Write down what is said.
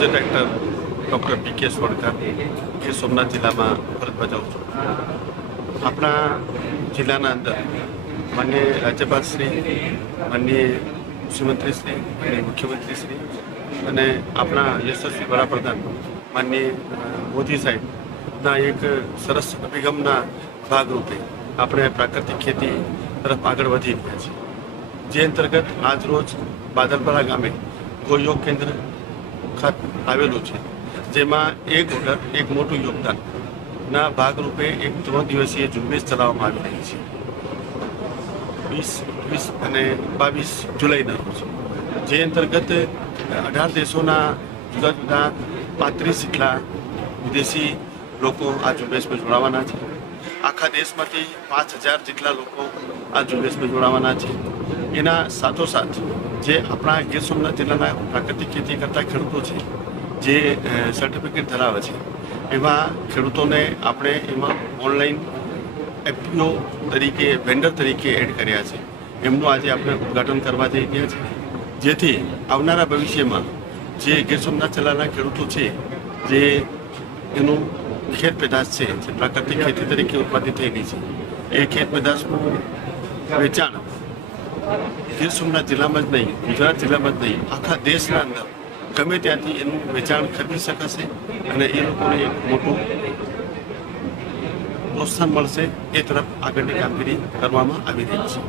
Project director doctor P K. Sodkar, Gir Somnath જિલ્લામાં ફરજ બજાવું છું. આપણા જિલ્લાના અંદર માનનીય રાજ્યપાલશ્રી, માનનીય મુખ્યમંત્રીશ્રી અને મુખ્યમંત્રીશ્રી અને આપણા યશસ્વી વડાપ્રધાન માનનીય મોદી સાહેબના એક સરસ અભિગમના ભાગરૂપે આપણે પ્રાકૃતિક ખેતી તરફ આગળ વધી રહ્યા છીએ. જે અંતર્ગત આજ રોજ બાદલપરા ગામે ગોયોગ કેન્દ્ર આવેલું છે, જેમાં એક વગર એક મોટું યોગદાનના ભાગરૂપે એક 3 દિવસીય ઝુંબેશ ચલાવવામાં આવી રહી છે. 20, 21 અને 22 જુલાઈના રોજ, જે અંતર્ગત 18 દેશોના જુદા જુદા 35 જેટલા વિદેશી લોકો આ ઝુંબેશમાં જોડાવાના છે. આખા દેશમાંથી 5000 જેટલા લોકો આ ઝુંબેશમાં જોડાવાના છે. એના સાથોસાથ જે આપણા ગીર સોમનાથ જિલ્લાના પ્રાકૃતિક ખેતી કરતા ખેડૂતો છે, જે સર્ટિફિકેટ ધરાવે છે, એવા ખેડૂતોને આપણે એમાં ઓનલાઈન એફપીઓ તરીકે, વેન્ડર તરીકે એડ કર્યા છે. એમનું આજે આપણે ઉદ્ઘાટન કરવા જઈ રહ્યા છીએ, જેથી આવનારા ભવિષ્યમાં જે ગીર સોમનાથ જિલ્લાના ખેડૂતો છે, જે એનું ખેત પેદાશ છે, જે પ્રાકૃતિક ખેતી તરીકે ઉત્પાદિત થઈ ગઈ છે, એ ખેત પેદાશનું વેચાણ ગીર સોમનાથ જિલ્લામાં જ નહીં, ગુજરાત જિલ્લામાં જ નહીં, આખા દેશના અંદર ગમે ત્યાંથી એનું વેચાણ ખરીદી શકાશે અને એ લોકોને એક મોટું પ્રોત્સાહન મળશે. એ તરફ આગળની કામગીરી કરવામાં આવી રહી છે.